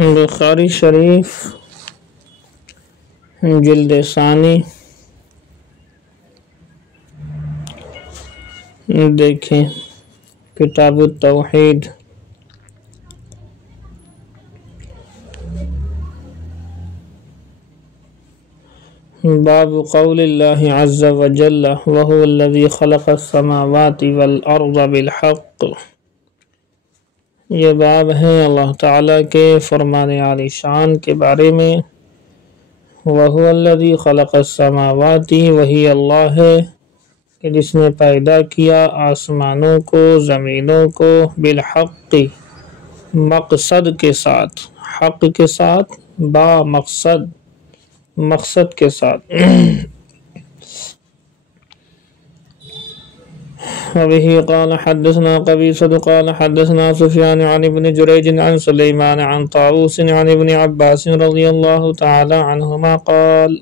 بخاری شریف جلد ثانی دیکھیں کتاب التوحید باب قول اللہ عز وجل وهو الذي خلق السماوات والارض بالحق۔ یہ باب ہے اللہ تعالیٰ کے فرمان عالی شان کے بارے میں۔ وَهُوَ الَّذِي خَلَقَ السَّمَاوَاتِ، وہی اللہ ہے کہ جس نے پیدا کیا آسمانوں کو زمینوں کو بالحق، مقصد کے ساتھ، حق کے ساتھ، با مقصد، مقصد کے ساتھ۔ وبه قال حدثنا قبيصة قال حدثنا سفيان عن ابن جريج عن سليمان عن طاووس عن ابن عباس رضي الله تعالى عنهما قال،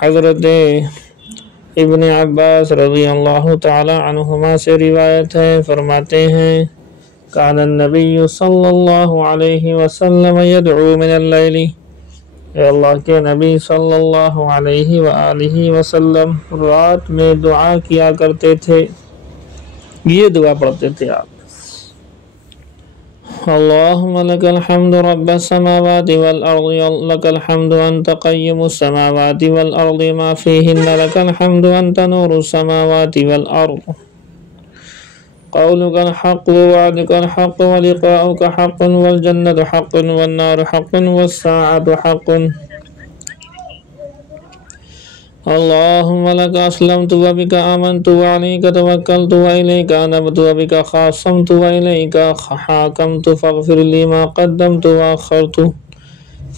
حضرت ابن عباس رضی اللہ تعالی عنہما سے روایت ہے، فرماتے ہیں کان النبی صلی اللہ علیہ وسلم یدعو من اللیل، اے اللہ کے نبی صلی اللہ علیہ وآلہ وسلم رات میں دعا کیا کرتے تھے۔ یہ دعا پڑھتے تھے آپ، اللہم لک الحمد رب السماوات والارض، لک الحمد انت قیم السماوات والارض ما فیہن، لک الحمد انت نور السماوات والارض، قولك الحق ووعدك الحق ولقاؤك حق والجنة حق والنار حق والساعة حق، اللهم لك أسلمت وبك آمنت وعليك توكلت وإليك أنبت وبك خاصمت وإليك حاكمت، فاغفر لي ما قدمت وأخرت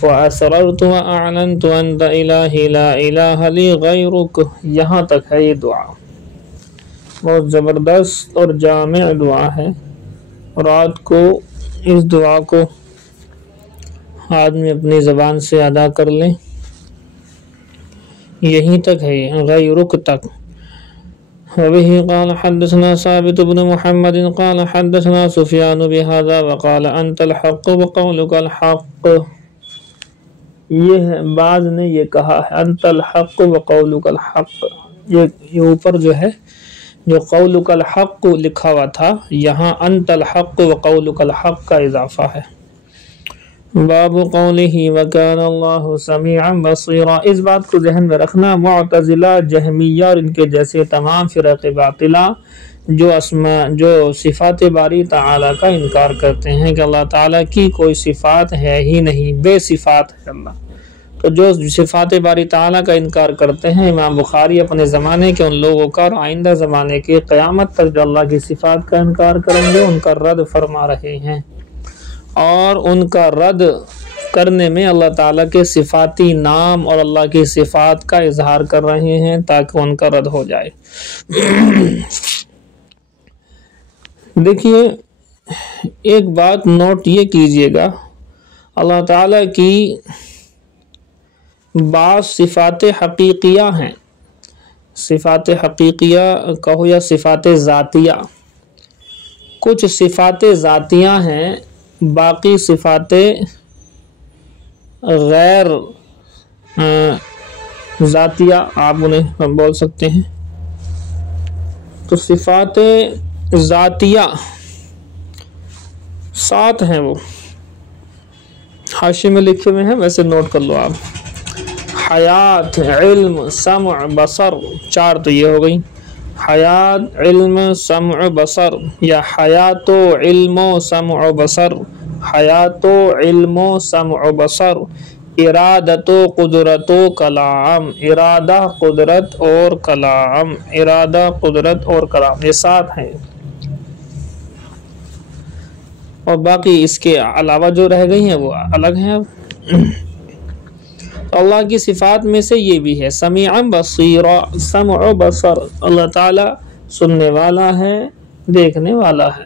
وأسررت وأعلنت أنت إلهي لا إله لي غيرك۔ یہاں تک ہے یہ دعا، بہت زبردست اور جامع دعا ہے۔ رات کو اس دعا کو آدمی اپنی زبان سے ادا کر لیں، یہیں تک ہے، غیرک تک۔ وبه قال حدثنا ثابت بن محمد قال حدثنا سفیان بهذا وقال انت الحق وقولك الحق۔ یہ بعض نے یہ کہا ہے انت الحق وقولك الحق، یہ اوپر جو ہے جو قولک الحق لکھا ہوا تھا، یہاں انت الحق وقولک الحق کا اضافہ ہے۔ باب قولہ وکان اللہ سمیعا بصیرا، اس بات کو ذہن میں رکھنا، معتزلہ جہمیہ اور ان کے جیسے تمام فرق باطلہ جو صفات باری تعالیٰ کا انکار کرتے ہیں کہ اللہ تعالیٰ کی کوئی صفات ہے ہی نہیں، بے صفات ہے اللہ، تو جو صفات باری تعالیٰ کا انکار کرتے ہیں، امام بخاری اپنے زمانے کے ان لوگوں کا اور آئندہ زمانے کے قیامت تک جو اللہ کی صفات کا انکار کریں گے ان کا رد فرما رہے ہیں، اور ان کا رد کرنے میں اللہ تعالیٰ کے صفاتی نام اور اللہ کی صفات کا اظہار کر رہے ہیں تاکہ ان کا رد ہو جائے۔ دیکھیے ایک بات نوٹ یہ کیجئے گا، اللہ تعالیٰ کی بعض صفات حقیقیہ ہیں، صفات حقیقیہ کہو یا صفات ذاتیہ، کچھ صفات ذاتیہ ہیں، باقی صفات غیر ذاتیہ آپ انہیں بول سکتے ہیں۔ تو صفات ذاتیہ 7 ہیں، وہ حاشیے میں لکھے ہوئے ہیں، ویسے نوٹ کر لو آپ۔ حیات، علم، سمع، بصر، 4 تو یہ ہو گئی، حیات، علم، سمع، بصر، یا حیات و علم و سمع و بصر، حیات و علم و سمع و بصر، ارادت و قدرت و کلام، ارادہ قدرت اور کلام، ارادہ قدرت اور کلام، یہ 7 ہیں، اور باقی اس کے علاوہ جو رہ گئی ہیں وہ الگ ہیں۔ اب اللہ کی صفات میں سے یہ بھی ہے سمیع بصیر، سمع و بصر، اللہ تعالیٰ سننے والا ہے، دیکھنے والا ہے۔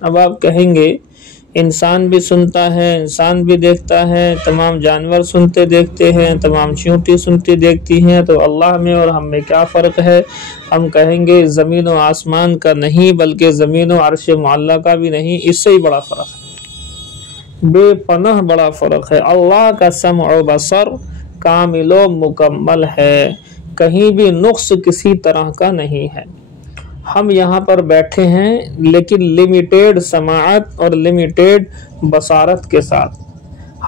اب آپ کہیں گے انسان بھی سنتا ہے، انسان بھی دیکھتا ہے، تمام جانور سنتے دیکھتے ہیں، تمام چیونٹی سنتی دیکھتی ہیں، تو اللہ میں اور ہم میں کیا فرق ہے؟ ہم کہیں گے زمین و آسمان کا نہیں، بلکہ زمین و عرش معلیٰ کا بھی نہیں، اس سے ہی بڑا فرق ہے۔ بے پناہ بڑا فرق ہے۔ اللہ کا سمع و بصر کامل و مکمل ہے، کہیں بھی نقص کسی طرح کا نہیں ہے۔ ہم یہاں پر بیٹھے ہیں لیکن لمیٹیڈ سماعت اور لمیٹیڈ بصارت کے ساتھ،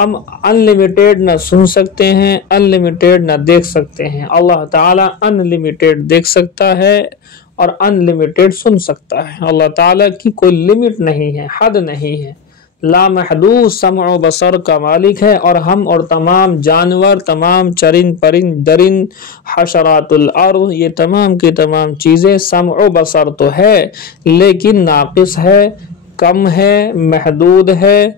ہم انلمیٹیڈ نہ سن سکتے ہیں، انلمیٹیڈ نہ دیکھ سکتے ہیں۔ اللہ تعالیٰ انلمیٹیڈ دیکھ سکتا ہے اور انلمیٹیڈ سن سکتا ہے۔ اللہ تعالیٰ کی کوئی لمٹ نہیں ہے، حد نہیں ہے، لامحدود سمع و بصر کا مالک ہے، اور ہم اور تمام جانور، تمام چرند پرند درند حشرات الارض، یہ تمام کی تمام چیزیں سمع و بصر تو ہے لیکن ناقص ہے، کم ہے، محدود ہے،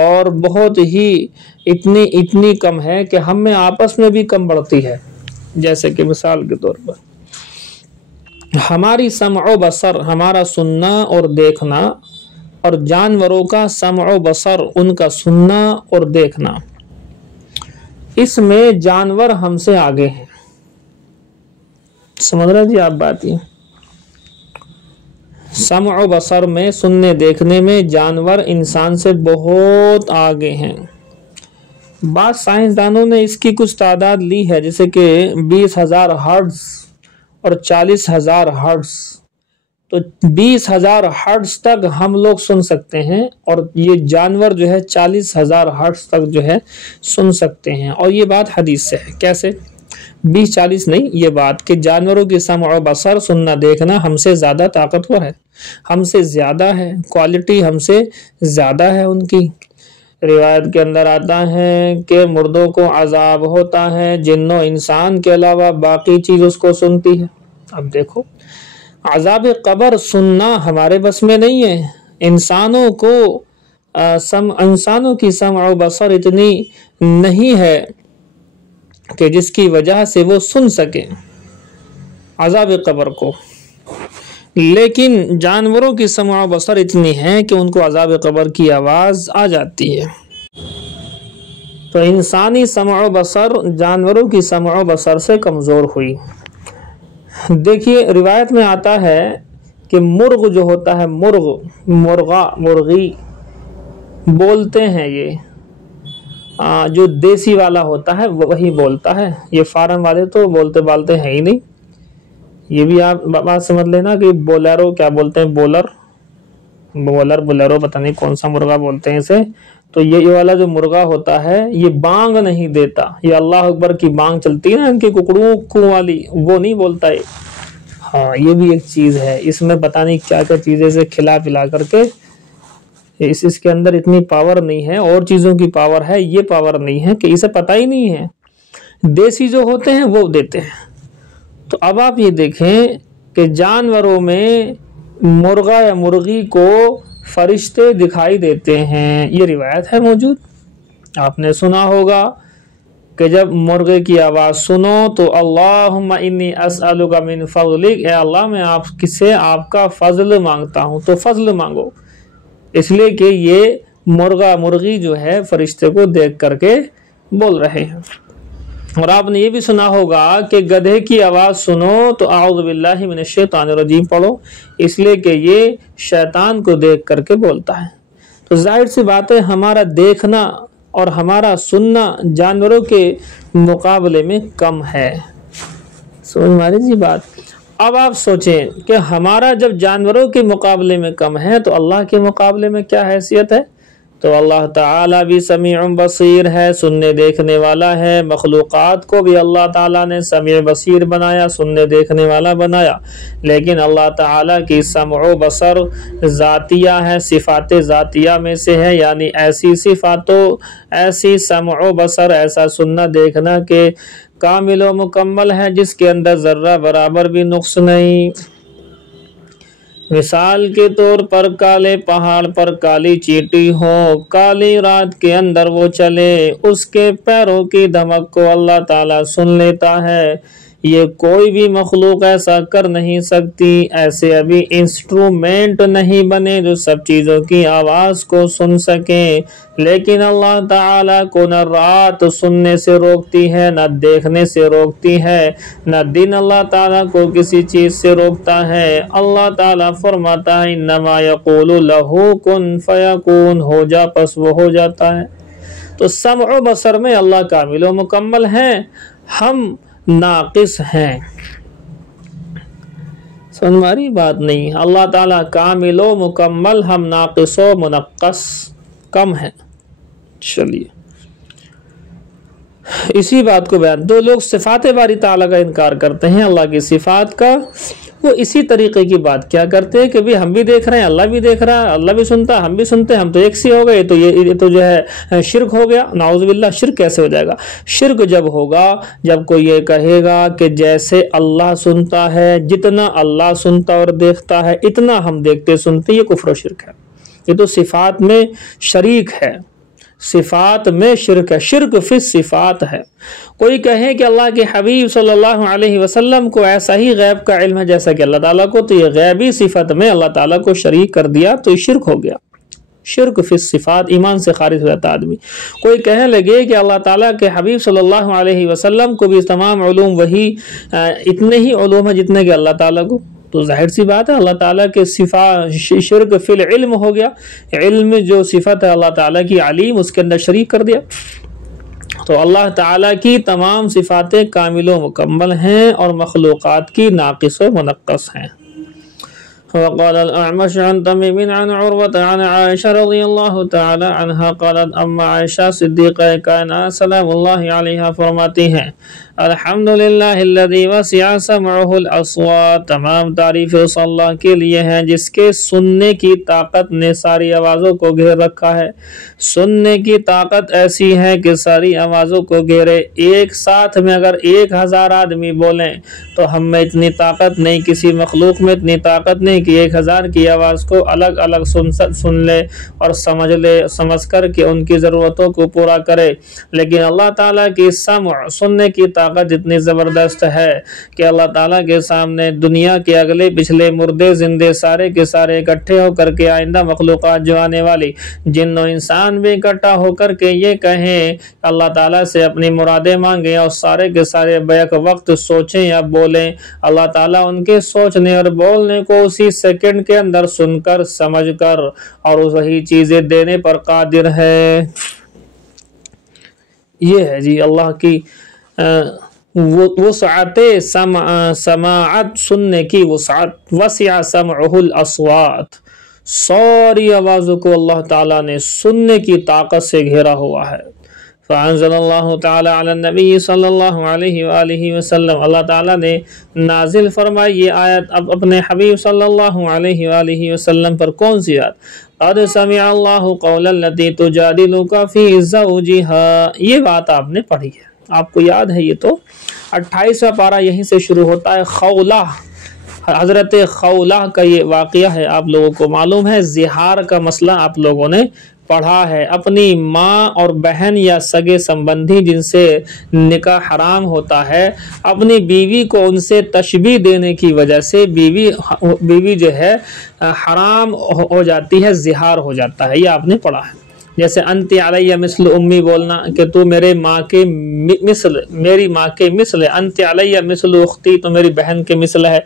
اور بہت ہی اتنی کم ہے کہ ہم میں آپس میں بھی کم بڑھتی ہے۔ جیسے کہ مثال کے طور پر ہماری سمع و بصر، ہمارا سننا اور دیکھنا، اور جانوروں کا سمع و بصر، ان کا سننا اور دیکھنا، اس میں جانور ہم سے آگے ہیں۔ سمجھ رہے جی آپ بات؟ یہ سمع و بصر میں، سننے دیکھنے میں جانور انسان سے بہت آگے ہیں۔ بعض سائنسدانوں نے اس کی کچھ تعداد لی ہے، جیسے کہ 20,000 ہرٹز اور 40,000 ہرٹز، تو 20,000 ہرٹز تک ہم لوگ سن سکتے ہیں، اور یہ جانور جو ہے 40,000 ہرٹز تک جو ہے سن سکتے ہیں۔ اور یہ بات حدیث سے ہے۔ کیسے؟ 20-40 نہیں، یہ بات کہ جانوروں کی سمع و بصر، سننا دیکھنا ہم سے زیادہ طاقتور ہے، ہم سے زیادہ ہے، کوالٹی ہم سے زیادہ ہے ان کی۔ روایت کے اندر آتا ہے کہ مردوں کو عذاب ہوتا ہے، جن و انسان کے علاوہ باقی چیز اس کو سنتی ہے۔ اب دیکھو، عذاب قبر سننا ہمارے بس میں نہیں ہے۔ انسانوں کی سمع و بصر اتنی نہیں ہے کہ جس کی وجہ سے وہ سن سکیں عذاب قبر کو، لیکن جانوروں کی سمع و بصر اتنی ہے کہ ان کو عذاب قبر کی آواز آ جاتی ہے۔ تو انسانی سمع و بصر جانوروں کی سمع و بصر سے کمزور ہوئی۔ دیکھیے، روایت میں آتا ہے کہ مرغ جو ہوتا ہے، مرغی بولتے ہیں، یہ جو دیسی والا ہوتا ہے وہی بولتا ہے، یہ فارم والے تو بولتے بالتے ہیں ہی نہیں۔ یہ بھی آپ بات سمجھ لینا کہ بولیرو کیا بولتے ہیں، بولیرو پتہ نہیں کون سا مرغا بولتے ہیں اسے۔ تو یہ والا جو مرغا ہوتا ہے یہ بانگ نہیں دیتا، یہ اللہ اکبر کی بانگ چلتی ہے نا ان کی ککڑوں والی، وہ نہیں بولتا ہے۔ ہاں، یہ بھی ایک چیز ہے، اس میں پتہ نہیں کیا کیا چیزیں سے کھلا پلا کر کے، اس کے اندر اتنی پاور نہیں ہے، اور چیزوں کی پاور ہے، یہ پاور نہیں ہے کہ اسے پتہ ہی نہیں ہے۔ دیسی جو ہوتے ہیں وہ دیتے ہیں۔ تو اب آپ یہ دیکھیں کہ جانوروں میں مرغا یا مرغی کو فرشتے دکھائی دیتے ہیں، یہ روایت ہے موجود۔ آپ نے سنا ہوگا کہ جب مرغے کی آواز سنو تو اللہم انی اسألک من فضلک، اے اللہ میں آپ کا فضل مانگتا ہوں، تو فضل مانگو، اس لیے کہ یہ مرغا مرغی جو ہے فرشتے کو دیکھ کر کے بول رہے ہیں۔ اور آپ نے یہ بھی سنا ہوگا کہ گدھے کی آواز سنو تو اعوذ باللہ من الشیطان الرجیم پڑھو، اس لیے کہ یہ شیطان کو دیکھ کر کے بولتا ہے۔ تو ظاہر سی بات ہے ہمارا دیکھنا اور ہمارا سننا جانوروں کے مقابلے میں کم ہے۔ سمجھ ماری جی بات؟ اب آپ سوچیں کہ ہمارا جب جانوروں کے مقابلے میں کم ہے تو اللہ کے مقابلے میں کیا حیثیت ہے؟ تو اللہ تعالیٰ بھی سمیع بصیر ہے، سننے دیکھنے والا ہے۔ مخلوقات کو بھی اللہ تعالیٰ نے سمیع بصیر بنایا، سننے دیکھنے والا بنایا، لیکن اللہ تعالیٰ کی سمع و بصر ذاتیہ ہے، صفات ذاتیہ میں سے ہے، یعنی ایسی صفاتوں، ایسی سمع و بصر، ایسا سننا دیکھنا کہ کامل و مکمل ہے، جس کے اندر ذرہ برابر بھی نقص نہیں۔ مثال کے طور پر کالے پہاڑ پر کالی چیٹی ہو، کالی رات کے اندر وہ چلے، اس کے پیروں کی دھمک کو اللہ تعالیٰ سن لیتا ہے۔ یہ کوئی بھی مخلوق ایسا کر نہیں سکتی، ایسے ابھی انسٹرومنٹ نہیں بنے جو سب چیزوں کی آواز کو سن سکیں، لیکن اللہ تعالیٰ کو نہ رات سننے سے روکتی ہے، نہ دیکھنے سے روکتی ہے، نہ دن اللہ تعالیٰ کو کسی چیز سے روکتا ہے۔ اللہ تعالیٰ فرماتا ہے انما یقول لہ کن فیکون، ہو جا پس وہ ہو جاتا ہے۔ تو سمع و بصر میں اللہ کامل و مکمل ہیں، ہم ناقص ہیں۔ سمجھ ماری بات نہیں، اللہ تعالیٰ کامل و مکمل، ہم ناقص و منقص کم ہیں۔ چلیے اسی بات کو بیان، دو لوگ صفات باری تعالیٰ کا انکار کرتے ہیں، اللہ کی صفات کا، وہ اسی طریقے کی بات کیا کرتے ہیں کہ بھی ہم بھی دیکھ رہے ہیں، اللہ بھی دیکھ رہا ہے، اللہ بھی سنتا ہے، ہم بھی سنتے ہیں، ہم تو ایک سی ہو گئے، تو یہ تو جو ہے شرک ہو گیا۔ نعوذ باللہ، شرک کیسے ہو جائے گا؟ شرک جب ہوگا جب کوئی یہ کہے گا کہ جیسے اللہ سنتا ہے، جتنا اللہ سنتا اور دیکھتا ہے اتنا ہم دیکھتے سنتے، یہ کفر و شرک ہے، یہ تو صفات میں شریک ہے، صفات میں شرک ہے، شرک فی صفات ہے۔ کوئی کہے کہ اللہ کے حبیب صلی اللہ علیہ وسلم کو ایسا ہی غیب کا علم ہے جیسا کہ اللہ تعالیٰ کو، تو یہ غیبی صفت میں اللہ تعالیٰ کو شریک کر دیا، تو یہ شرک ہو گیا، شرک فی الصفات، ایمان سے خارج ہو جاتا آدمی۔ کوئی کہنے لگے کہ اللہ تعالیٰ کے حبیب صلی اللہ علیہ وسلم کو بھی تمام علوم وہی اتنے ہی علوم ہیں جتنے کہ اللہ تعالیٰ کو، تو ظاہر سی بات ہے اللہ تعالیٰ کے صفات، شرک فی العلم ہو گیا، علم جو صفت ہے اللہ تعالیٰ کی علیم، اس کے اندر شریک کر دیا۔ تو اللہ تعالیٰ کی تمام صفاتیں کامل و مکمل ہیں اور مخلوقات کی ناقص و منقص ہیں۔ وقال الأعمش عن تميم عن عروة عن عائشة رضي الله تعالى عنها قالت اما عائشہ صدیقہ کائنات سلام اللہ علیہا فرماتی ہیں الحمدللہ الذی وسع سمعہ الاصوات، تمام تعریف اس اللہ کے لیے ہیں جس کے سننے کی طاقت نے ساری آوازوں کو گھیر رکھا ہے۔ سننے کی طاقت ایسی ہے کہ ساری آوازوں کو گھیرے، ایک ساتھ میں اگر 1000 آدمی بولیں تو ہم میں اتنی طاقت نہیں، کسی مخلوق میں اتنی طاقت نہیں کہ 1000 کی آواز کو الگ الگ سن لے اور سمجھ کر کہ ان کی ضرورتوں کو پورا کرے، لیکن اللہ تعالیٰ کی سمع، سننے کی طاقت اتنی زبردست ہے کہ اللہ تعالیٰ کے سامنے دنیا کے اگلے پچھلے مردے زندے سارے کے سارے اکٹھے ہو کر کے، آئندہ مخلوقات جو آنے والی جن و انسان بھی اکٹھا ہو کر کے یہ کہیں اللہ تعالیٰ سے اپنی مرادیں مانگیں اور سارے کے سارے بیک وقت سوچیں یا بولیں، اللہ تعالیٰ ان کے سوچنے اور بولنے کو اسی سیکنڈ کے اندر سن کر، سمجھ کر اور وہی چیزیں دینے پر قادر ہے۔ یہ ہے جی اللہ کی وسعت سماعت، سننے کی وسعت، وسع سمعہ الاصوات، ساری آوازوں کو اللہ تعالیٰ نے سننے کی طاقت سے گھیرا ہوا ہے۔ فانزل اللہ تعالیٰ علی النبی صلی اللہ علیہ وآلہ وسلم، اللہ تعالیٰ نے نازل فرمائی یہ آیت اب اپنے حبیب صلی اللہ علیہ وآلہ وسلم پر۔ کون سی آیت؟ قد سمع اللہ قول التی تجادلک فی زوجہا، یہ بات آپ نے پڑھی ہے، آپ کو یاد ہے، یہ تو 28واں پارہ یہیں سے شروع ہوتا ہے۔ خولہ، حضرت خولہ کا یہ واقعہ ہے، آپ لوگوں کو معلوم ہے، زہار کا مسئلہ آپ لوگوں نے پڑھا ہے۔ اپنی ماں اور بہن یا سگے سمبندھی جن سے نکاح حرام ہوتا ہے، اپنی بیوی کو ان سے تشبیہ دینے کی وجہ سے بیوی جو ہے حرام ہو جاتی ہے، زہار ہو جاتا ہے، یہ آپ نے پڑھا ہے۔ جیسے انت علیہ مثل امی بولنا کہ تو میرے ماں کے مثل، میری ماں کے مثل ہے، انت علیہ مثل اختی تو میری بہن کے مثل ہے،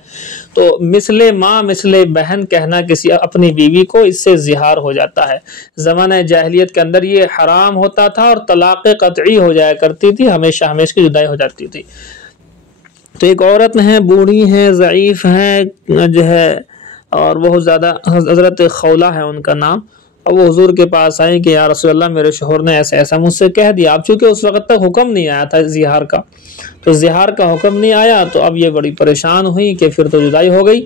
تو مثل ماں مثل بہن کہنا کسی اپنی بیوی کو، اس سے زہار ہو جاتا ہے۔ زمانہ جاہلیت کے اندر یہ حرام ہوتا تھا اور طلاق قطعی ہو جایا کرتی تھی، ہمیشہ ہمیشہ کی جدائی ہو جاتی تھی۔ تو ایک عورت ہیں، بوڑھی ہیں، ضعیف ہیں جو ہے، اور بہت زیادہ، حضرت خولہ ہے ان کا نام، اب وہ حضور کے پاس آئے کہ یا رسول اللہ میرے شوہر نے ایسا ایسا مجھ سے کہہ دیا۔ اب چونکہ اس وقت تک حکم نہیں آیا تھا زہار کا، تو زہار کا حکم نہیں آیا، تو اب یہ بڑی پریشان ہوئی کہ پھر تو جدائی ہو گئی۔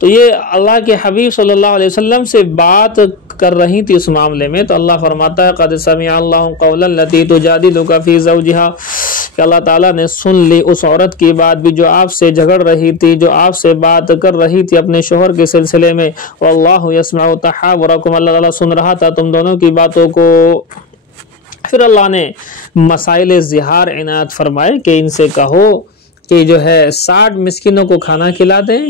تو یہ اللہ کے حبیب صلی اللہ علیہ وسلم سے بات کر رہی تھی اس معاملے میں، تو اللہ فرماتا ہے قد سمع اللہ قول التی تجادلک فی زوجہا، کہ اللہ تعالیٰ نے سن لی اس عورت کی بات بھی جو آپ سے جھگڑ رہی تھی، جو آپ سے بات کر رہی تھی اپنے شوہر کے سلسلے میں۔ واللہ یسمع تحاورکم، اللہ تعالیٰ سن رہا تھا تم دونوں کی باتوں کو۔ پھر اللہ نے مسائل زہار عنایت فرمائے کہ ان سے کہو کہ جو ہے 60 مسکینوں کو کھانا کھلا دیں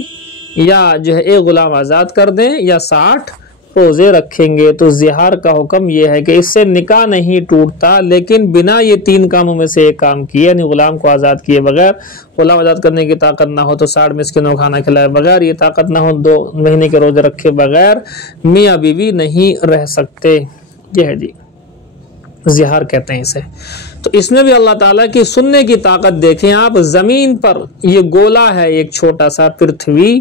یا جو ہے ایک غلام آزاد کر دیں یا 60 روزے رکھیں گے۔ تو زہار کا حکم یہ ہے کہ اس سے نکاح نہیں ٹوٹتا، لیکن بنا یہ 3 کاموں میں سے ایک کام کیے، یعنی غلام کو آزاد کیے بغیر، غلام آزاد کرنے کی طاقت نہ ہو تو 60 مسکینوں کو کھانا کھلائے بغیر، یہ طاقت نہ ہو 2 مہینے کے روزے رکھے بغیر میاں بیوی نہیں رہ سکتے۔ یہ ہے جی زہار کہتے ہیں اسے۔ تو اس میں بھی اللہ تعالیٰ کی سننے کی طاقت دیکھیں آپ۔ زمین پر یہ گولا ہے ایک چھوٹا سا پرتھوی،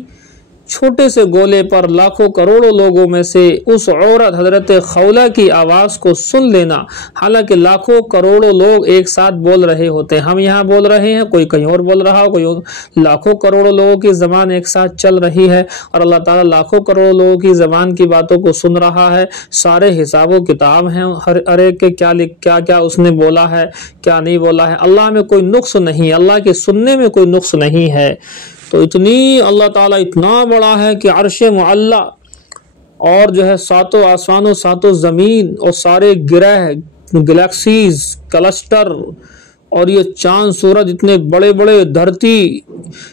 چھوٹے سے گولے پر لاکھوں کروڑوں لوگوں میں سے اس عورت حضرت خولہ کی آواز کو سن لینا، حالانکہ لاکھوں کروڑوں لوگ ایک ساتھ بول رہے ہوتے ہیں، ہم یہاں بول رہے ہیں، کوئی کہیں اور بول رہا ہو، کوئی لاکھوں کروڑوں لوگوں کی زبان ایک ساتھ چل رہی ہے، اور اللہ تعالیٰ لاکھوں کروڑوں لوگوں کی زبان کی باتوں کو سن رہا ہے۔ سارے حساب و کتاب ہیں ہر ایک کے، کیا اس نے بولا ہے، کیا نہیں بولا ہے۔ اللہ میں کوئی نقص نہیں، اللہ کے سننے میں کوئی نقص نہیں ہے۔ تو اتنی اللہ تعالیٰ اتنا بڑا ہے کہ عرش معلی اور جو ہے 7 آسمان و 7 زمین اور سارے گرہ، گلیکسیز، کلسٹر اور یہ چاند سورج اتنے بڑے بڑے، دھرتی،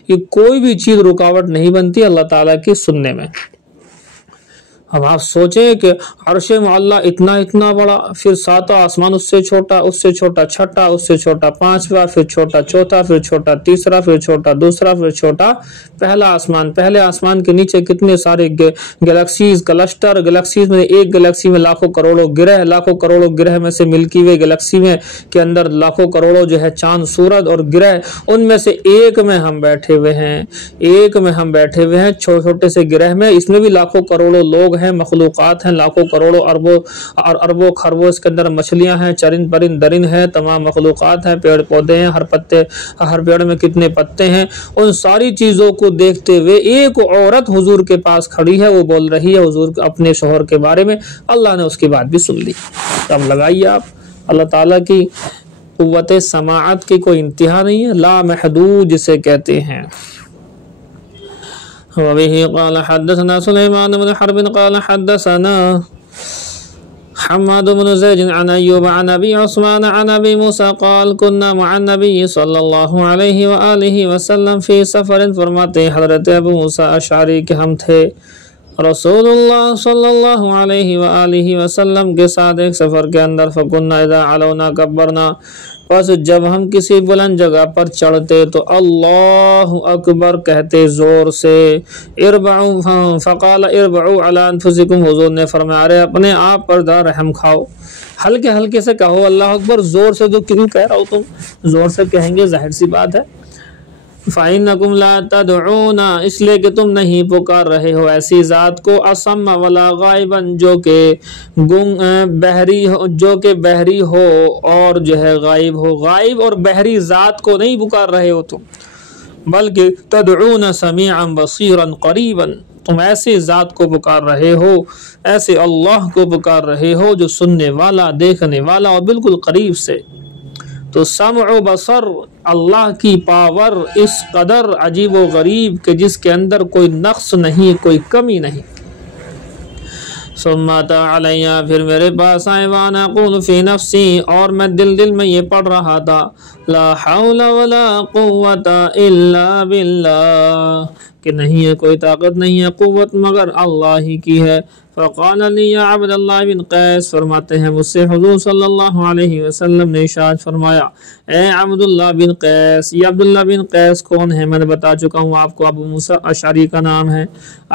یہ کوئی بھی چیز رکاوٹ نہیں بنتی اللہ تعالیٰ کی سننے میں۔ اب آپ سوچیں کہ عرش معلی اتنا بڑا، پھر 7 آسمان اس سے چھوٹا چھٹا، اس سے چھوٹا 5واں، پھر چھوٹا چوتھا، پھر چھوٹا تیسرا، پھر چھوٹا دوسرا، پھر چھوٹا پہلا آسمان، پہلے آسمان کے نیچے کتنے سارے گلیکسیز، کلسٹر، گلیکسیز میں ایک گلیکسی میں لاکھوں کروڑوں گرہ، لاکھوں کروڑوں گرہ میں سے ملکی وے گلیکسی میں کے اندر لاکھوں کروڑوں جو ہے چاند سورج اور گرہ، ان میں سے ایک میں ہم بیٹھے ہوئے ہیں، چھوٹے سے گرہ میں، اس میں بھی لاکھوں کروڑوں لوگ ہیں، مخلوقات ہیں، لاکھوں کروڑوں اربوں خربوں اس کے اندر مچھلیاں ہیں، چرند پرند درند ہیں، تمام مخلوقات ہیں، پیڑ پودے ہیں، ہر پیڑ میں کتنے پتے ہیں، ان ساری چیزوں کو دیکھتے ہوئے ایک عورت حضور کے پاس کھڑی ہے، وہ بول رہی ہے حضور اپنے شوہر کے بارے میں، اللہ نے اس کی بات بھی سن لی۔ اب لگائیے آپ، اللہ تعالیٰ کی قوت سماعت کی کوئی انتہا نہیں ہے، لا محدود جسے کہتے ہیں۔ وبه قال حدثنا سليمان بن حرب قال حدثنا حماد بن زيد عن أيوب عن أبي عثمان عن أبي موسى قال كنا مع النبي صلى الله عليه وآله وسلم في سفر، فرماتے حضرت ابو موسیٰ اشعری کہ ہم تھے رسول اللہ صلی اللہ علیہ وآلہ وسلم کے ساتھ ایک سفر کے اندر، فَكُنَّا إِذَا عَلَوْنَا كَبَّرْنَا، پس جب ہم کسی بلند جگہ پر چڑھتے تو اللہ اکبر کہتے زور سے، اربعوا فقال اربعوا علی انفسکم، حضور نے فرمایا ارے اپنے آپ پر ذرا رحم کھاؤ، ہلکے ہلکے سے کہو اللہ اکبر، زور سے تو کیوں کہہ رہا ہو تم، زور سے کہیں گے ظاہر سی بات ہے۔ فَإِنَّكُمْ لَا تَدْعُونَ، اس لیے کہ تم نہیں پکار رہے ہو ایسی ذات کو، اصم ولا غائباً، جو کہ بحری ہو اور جو ہے غائب ہو، غائب اور بحری ذات کو نہیں پکار رہے ہو تم، بلکہ تدعون سمیعا بصیرا قریبا، تم ایسے ذات کو پکار رہے ہو، ایسے اللہ کو پکار رہے ہو جو سننے والا، دیکھنے والا اور بالکل قریب سے۔ تو سمع و بصر، اللہ کی پاور اس قدر عجیب و غریب کہ جس کے اندر کوئی نقص نہیں، کوئی کمی نہیں۔ ثم اتى علی، پھر میرے پاس آئے، وانا اقول فی نفسی، اور میں دل میں یہ پڑھ رہا تھا، لا حول ولا قوت الا باللہ، کہ نہیں ہے کوئی طاقت، نہیں ہے قوت مگر اللہ ہی کی ہے۔ فقال لی یا عبد اللہ بن قیس، فرماتے ہیں مجھ سے حضور صلی اللہ علیہ وسلم نے ارشاد فرمایا، اے عبداللہ بن قیس۔ یہ عبداللہ بن قیس کون ہے؟ میں نے بتا چکا ہوں آپ کو، ابو موسیٰ اشعری کا نام ہے۔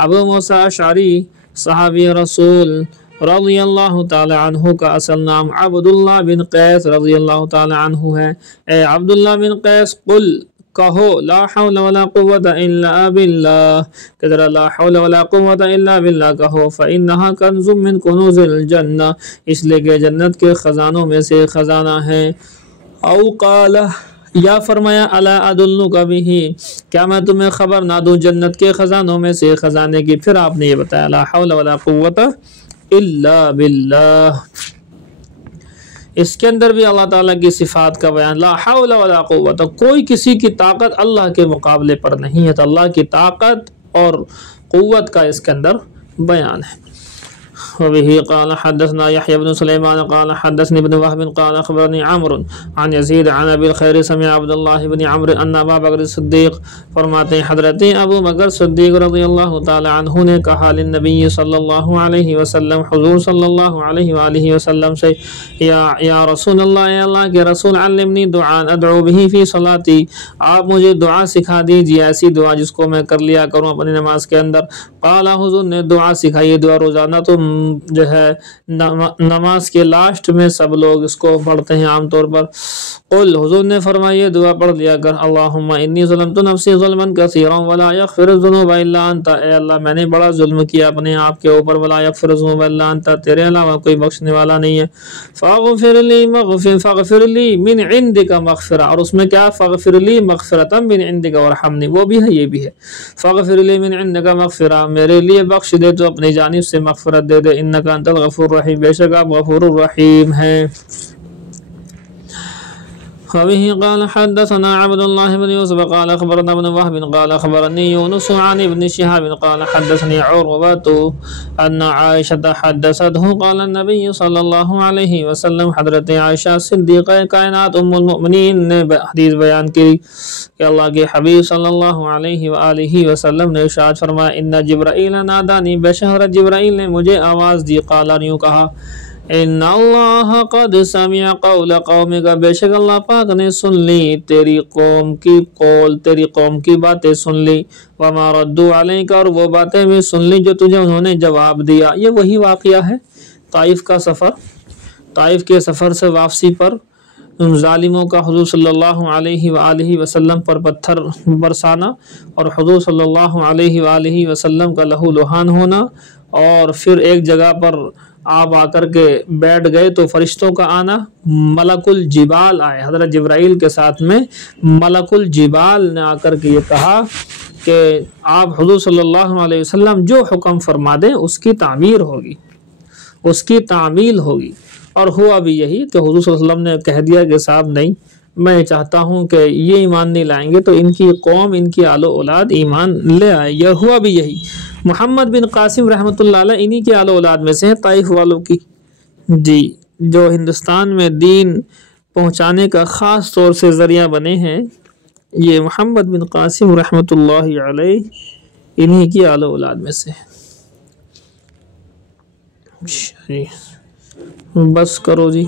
ابو موسیٰ اشعری صحابی رسول رضی اللہ تعالی عنہ کا اصل نام عبداللہ بن قیس رضی اللہ تعالی عنہ ہے۔ اے عبداللہ بن قیس، قل، کہو، لا حول ولا قوت الا باللہ، کہ ذرا لا حول ولا قوت الا باللہ کہو، فإنہا کنز من کنوز الجنہ، اس لیے کہ جنت کے خزانوں میں سے خزانہ ہے۔ او قال، یا فرمایا، الا ادلک بہ، کیا میں تمہیں خبر نہ دوں جنت کے خزانوں میں سے خزانے کی؟ پھر آپ نے یہ بتایا لا حول ولا قوت الا باللہ۔ اس کے اندر بھی اللہ تعالیٰ کی صفات کا بیان، لا حول ولا قوت، کوئی کسی کی طاقت اللہ کے مقابلے پر نہیں ہے، تو اللہ کی طاقت اور قوت کا اس کے اندر بیان ہے۔ وبه قال حدثنا يحيى بن سليمان قال حدثني ابن وهب قال أخبرني عمرو عن يزيد عن أبي الخير سمع عبد الله بن عمرو أن أبا بکر صدیق فرماتے ہیں حضرت ابو بکر صدیق رضی اللہ تعالی عنہ نے کہا للنبی صلی اللہ علیہ وسلم حضور صلی اللہ علیہ وآلہ وسلم سے یا رسول اللہ، اے اللہ کے رسول، علمنی دعا ادعو به فی صلاتی، آپ مجھے دعا سکھا دیجیے، ایسی دعا جس کو میں کر لیا کروں اپنی نماز کے اندر۔ قال حضور نے دعا سکھائی، دعا روزانہ تو جو ہے نماز کے لاسٹ میں سب لوگ اس کو پڑھتے ہیں عام طور پر۔ قل، حضور نے فرمایا دعا پڑھ لیا کر، اللہم انی ظلمت نفسی ظلما کثیرا ولا یغفر الذنوب الا انت، اے اللہ میں نے بڑا ظلم کیا اپنے آپ کے اوپر، ولا یغفر الذنوب الا انت، تیرے علاوہ کوئی بخشنے والا نہیں ہے۔ فاغفر لی من عندک مغفرہ، اور اس میں کیا فاغفر لی مغفرۃ من عندک ورحمنی، وہ بھی ہے یہ بھی ہے۔ فاغفر لی من عندک مغفرہ، میرے لیے بخش دے تو اپنی جانب سے مغفرت دے دے، انک انت الغفور الرحیم، بے شک آپ غفور الرحیم ہیں۔ وبه قال حدثنا عبد الله بن يوسف قال أخبرنا ابن وهب قال أخبرني يونس عن ابن شهاب قال حدثني عروة أن عائشة حدثته قال النبي صلى الله عليه وسلم، حضرت عائشہ صدیقہ کائنات ام المؤمنین نے حدیث بیان کی کہ اللہ کے حبیب صلی اللہ علیہ وآلہ وسلم نے ارشاد فرمایا ان جبرائیل نادانی، بے شک حضرت جبرائیل نے مجھے آواز دی، قال یوں کہا ان اللہ قد سمع قول قومک، بے شک اللہ پاک نے سن لی تیری قوم کی قول، تیری قوم کی باتیں سن لی، وما ردوا علیک، اور وہ باتیں بھی سن لی جو تجھے انہوں نے جواب دیا۔ یہ وہی واقعہ ہے طائف کا سفر، طائف کے سفر سے واپسی پر ظالموں کا حضور صلی اللہ علیہ وآلہ وسلم پر پتھر برسانا، اور حضور صلی اللہ علیہ وآلہ وسلم کا لہو لہان ہونا، اور پھر ایک جگہ پر آپ آ کر کے بیٹھ گئے تو فرشتوں کا آنا، ملک الجبال آئے حضرت جبرائیل کے ساتھ میں، ملک الجبال نے آ کر کے یہ کہا کہ آپ حضور صلی اللہ علیہ وسلم جو حکم فرما دیں اس کی تعمیر ہوگی، اس کی تعمیل ہوگی۔ اور ہوا بھی یہی کہ حضور صلی اللہ علیہ وسلم نے کہہ دیا کہ صاحب نہیں، میں چاہتا ہوں کہ یہ ایمان نہیں لائیں گے تو ان کی قوم، ان کی آل و اولاد ایمان لے آئے۔ یہ ہوا بھی یہی۔ محمد بن قاسم رحمۃ اللہ علیہ انہی کی آل و اولاد میں سے ہیں، طائف والوں کی، جی، جو ہندوستان میں دین پہنچانے کا خاص طور سے ذریعہ بنے ہیں۔ یہ محمد بن قاسم رحمۃ اللہ علیہ انہی کی آل و اولاد میں سے ہیں۔ بس کرو جی۔